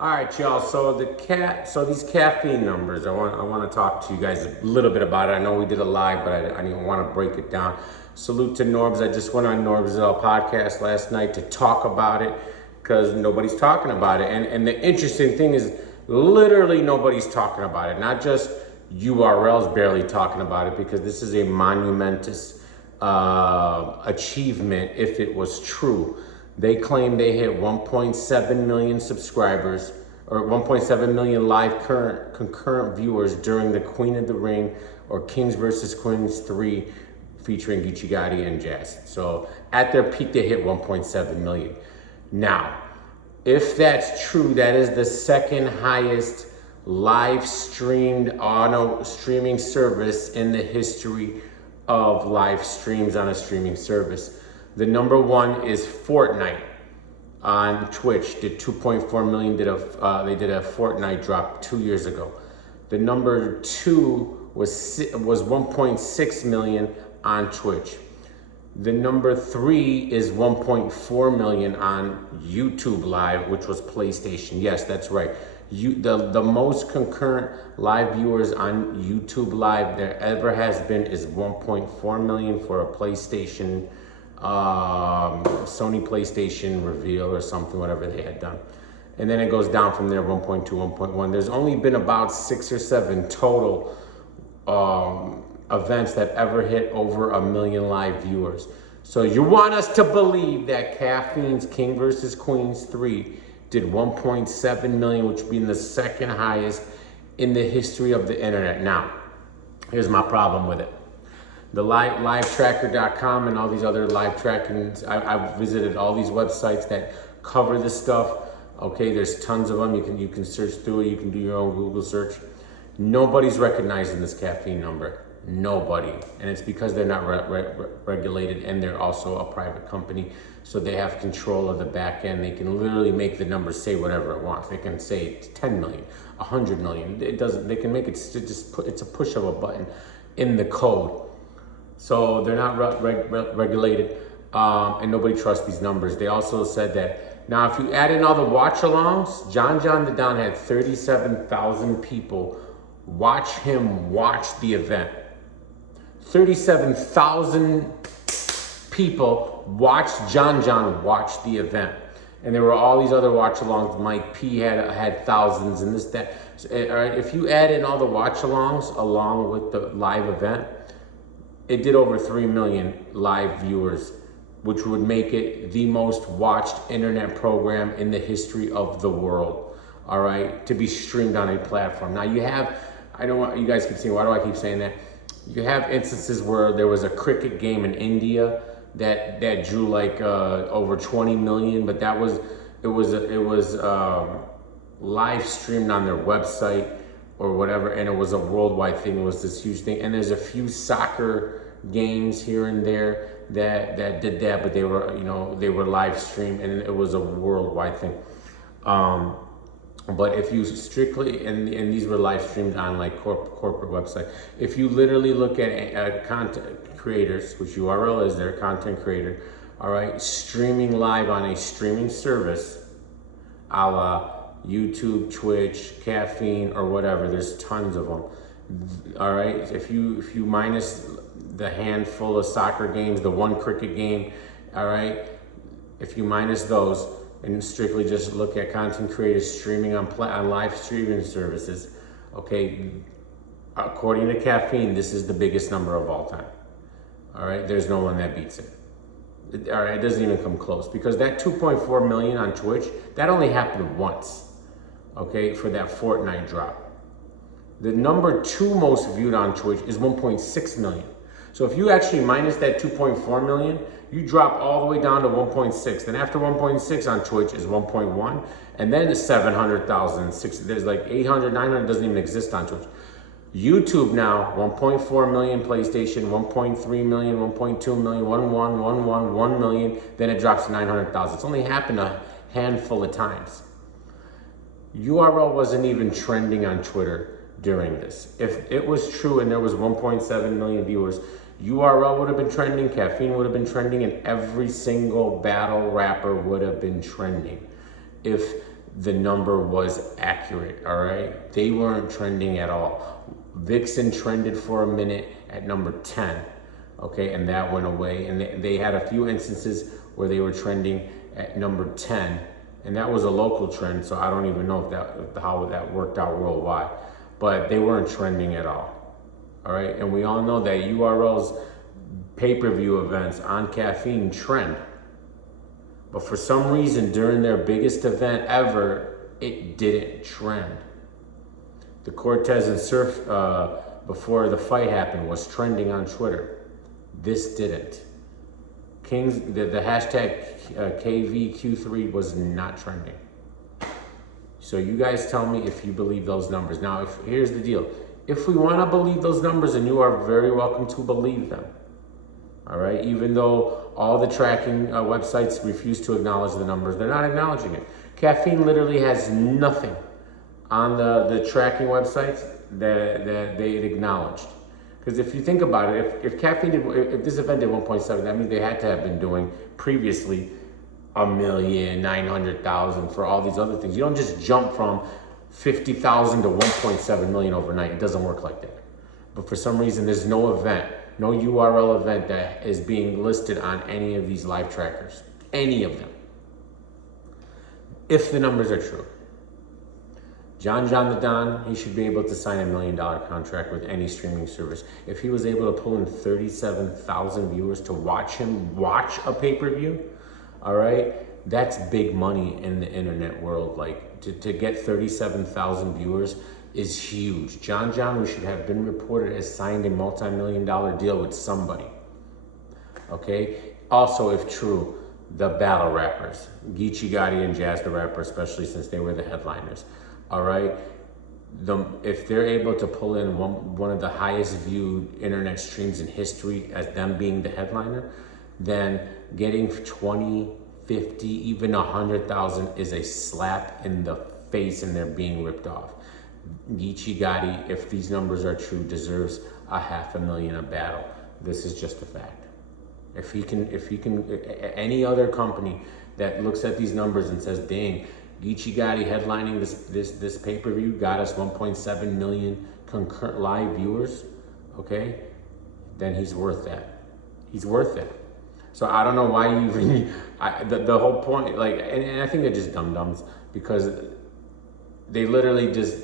All right, y'all. So these caffeine numbers. I want to talk to you guys a little bit about it. I know we did a live, but I didn't want to break it down. Salute to Norbs. I just went on Norbs' podcast last night to talk about it because nobody's talking about it. And the interesting thing is, literally nobody's talking about it. Not just URLs barely talking about it, because this is a monumentous achievement if it was true. They claim they hit 1.7 million subscribers, or 1.7 million live concurrent viewers during the Queen of the Ring or Kings vs. Queens 3 featuring Geechee Gotti and Jazz. So at their peak, they hit 1.7 million. Now, if that's true, that is the second highest live streamed auto streaming service in the history of live streams on a streaming service. The number one is Fortnite on Twitch. Did 2.4 million. They did a Fortnite drop 2 years ago. The number two was 1.6 million on Twitch. The number three is 1.4 million on YouTube Live, which was PlayStation. Yes, that's right. The most concurrent live viewers on YouTube Live there ever has been is 1.4 million for a PlayStation, Sony PlayStation reveal or something, whatever they had done. And then it goes down from there, 1.2, 1.1. There's only been about 6 or 7 total events that ever hit over 1 million live viewers. So you want us to believe that Caffeine's King vs. Queens 3 did 1.7 million, which being the second highest in the history of the internet. Now, here's my problem with it. The livetracker.com and all these other live trackings, I've visited all these websites that cover this stuff. Okay, there's tons of them. You can search through it. You can do your own Google search. Nobody's recognizing this caffeine number. Nobody. And it's because they're not regulated, and they're also a private company. So they have control of the back end. They can literally make the numbers say whatever it wants. They can say it's 10 million, 100 million. It doesn't, they can make it it's a push of a button in the code. So they're not regulated, and nobody trusts these numbers. They also said that now if you add in all the watch-alongs, John the Don had 37,000 people watch him watch the event. 37,000 people watched John watch the event. And there were all these other watch-alongs. Mike P had thousands, and this, that. So, all right, if you add in all the watch-alongs along with the live event, it did over 3 million live viewers, which would make it the most watched internet program in the history of the world, all right, to be streamed on a platform. Now you have, I don't want, you guys keep saying, why do I keep saying that? You have instances where there was a cricket game in India that drew like over 20 million, but it was live streamed on their website or whatever, and it was a worldwide thing. It was this huge thing. And there's a few soccer games here and there that did that, but they were live streamed, and it was a worldwide thing. But if you strictly, and these were live streamed on like corporate website. If you literally look at content creators, which URL is their content creator, all right, streaming live on a streaming service, a la YouTube, Twitch, Caffeine, or whatever, there's tons of them. All right, if you minus the handful of soccer games, the one cricket game, all right, if you minus those and strictly just look at content creators streaming on live streaming services, okay, according to Caffeine, this is the biggest number of all time. All right, there's no one that beats it. All right, it doesn't even come close, because that 2.4 million on Twitch, that only happened once, okay, for that Fortnite drop. The number 2 most viewed on Twitch is 1.6 million. So if you actually minus that 2.4 million, you drop all the way down to 1.6. Then after 1.6 on Twitch is 1.1, and then it's 700,000. There's like 800, 900 doesn't even exist on Twitch. YouTube now, 1.4 million PlayStation, 1.3 million, 1.2 million, 1 million, then it drops to 900,000. It's only happened a handful of times. URL wasn't even trending on Twitter during this. If it was true and there was 1.7 million viewers, URL would have been trending, Caffeine would have been trending, and every single battle rapper would have been trending. If the number was accurate, all right? They weren't trending at all. Vixen trended for a minute at number 10, okay, and that went away. And they had a few instances where they were trending at number 10, and that was a local trend, so I don't even know how that worked out worldwide. But they weren't trending at all right? And we all know that URL's pay-per-view events on caffeine trend. But for some reason, during their biggest event ever, it didn't trend. The Cortez and Surf, before the fight happened, was trending on Twitter. This didn't. The hashtag KVQ3 was not trending. So you guys tell me if you believe those numbers. Now, here's the deal. If we want to believe those numbers, and you are very welcome to believe them, all right? Even though all the tracking websites refuse to acknowledge the numbers, they're not acknowledging it. Caffeine literally has nothing on the tracking websites that they acknowledged. Because if you think about it, if this event did 1.7, that means they had to have been doing previously 1,900,000 for all these other things. You don't just jump from 50,000 to 1.7 million overnight. It doesn't work like that. But for some reason, there's no event, no URL event that is being listed on any of these live trackers, any of them. If the numbers are true. John the Don, he should be able to sign $1 million contract with any streaming service. If he was able to pull in 37,000 viewers to watch him watch a pay-per-view, all right, that's big money in the internet world. Like, to get 37,000 viewers is huge. John, who should have been reported as signed a multi-million-dollar deal with somebody, okay? Also, if true, the battle rappers, Geechee Gotti and Jazz the Rapper, especially since they were the headliners, all right? If they're able to pull in one of the highest viewed internet streams in history as them being the headliner, then getting 20, 50, even 100,000 is a slap in the face, and they're being ripped off. Geechee Gotti, if these numbers are true, deserves $500,000 a battle. This is just a fact. If he can, any other company that looks at these numbers and says, dang, Geechee Gotti headlining this pay-per-view got us 1.7 million concurrent live viewers, okay, then he's worth that. He's worth it. So I don't know why you even, the whole point, like, and I think they're just dum-dums, because they literally just,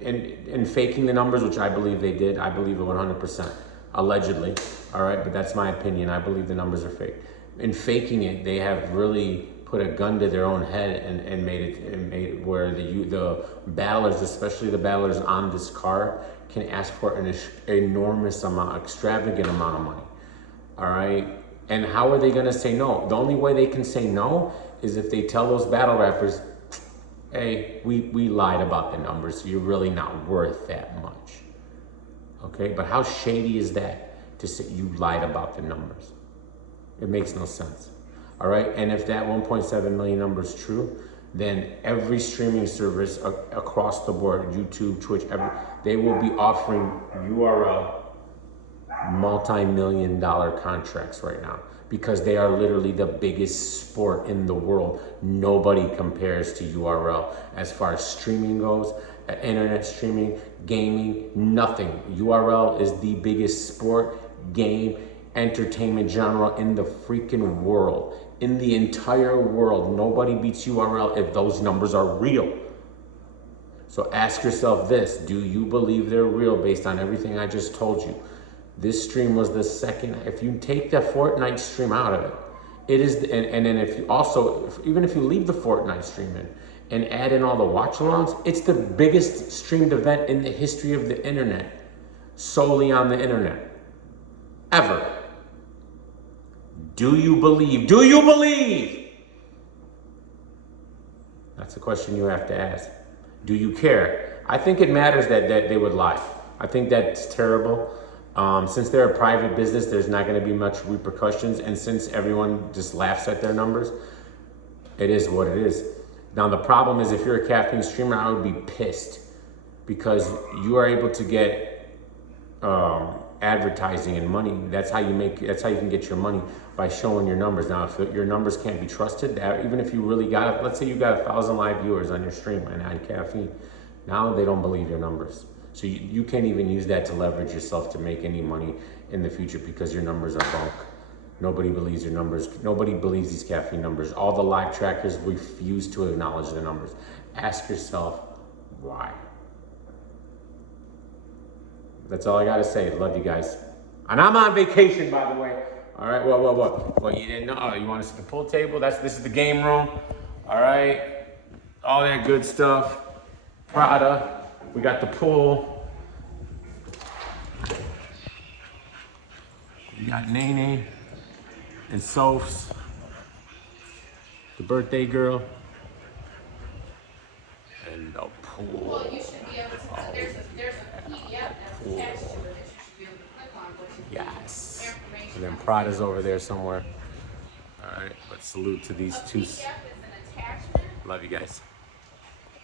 in faking the numbers, which I believe they did, I believe it 100%, allegedly, all right, but that's my opinion, I believe the numbers are fake. In faking it, they have really put a gun to their own head and made it where the battlers, especially the battlers on this card, can ask for an enormous amount, extravagant amount of money, all right? And how are they gonna say no? The only way they can say no is if they tell those battle rappers, hey, we lied about the numbers, so you're really not worth that much, okay? But how shady is that to say you lied about the numbers? It makes no sense, all right? And if that 1.7 million number is true, then every streaming service across the board, YouTube, Twitch, they will be offering URL multi-million-dollar contracts right now, because they are literally the biggest sport in the world. Nobody compares to URL as far as streaming goes, internet streaming, gaming, nothing. URL is the biggest sport, game, entertainment genre in the freaking world. In the entire world, nobody beats URL if those numbers are real. So ask yourself this, do you believe they're real based on everything I just told you? This stream was the second. If you take the Fortnite stream out of it, it is, and then if you also, even if you leave the Fortnite stream in and add in all the watch-alongs, it's the biggest streamed event in the history of the internet, solely on the internet, ever. Do you believe? Do you believe? That's a question you have to ask. Do you care? I think it matters that they would lie. I think that's terrible. Since they're a private business, there's not going to be much repercussions. And since everyone just laughs at their numbers, it is what it is. Now, the problem is if you're a caffeine streamer, I would be pissed, because you are able to get advertising and money. That's how you can get your money, by showing your numbers. Now, if your numbers can't be trusted, even if you really got, let's say you got 1,000 live viewers on your stream on caffeine, now they don't believe your numbers. So you can't even use that to leverage yourself to make any money in the future, because your numbers are bunk. Nobody believes your numbers. Nobody believes these caffeine numbers. All the live trackers refuse to acknowledge the numbers. Ask yourself why. That's all I gotta say. Love you guys. And I'm on vacation, by the way. All right, what? You didn't know? Oh, you want to see the pool table? This is the game room. All right, all that good stuff. Prada. We got the pool. We got Nene and Sophs, the birthday girl, and the pool. Well, you should be able to. There's a PDF that's attached to it that you should be able to click on, which is Yes. information. And then Prada's over there somewhere. All right, but salute to these two. PDF is an attachment. Love you guys.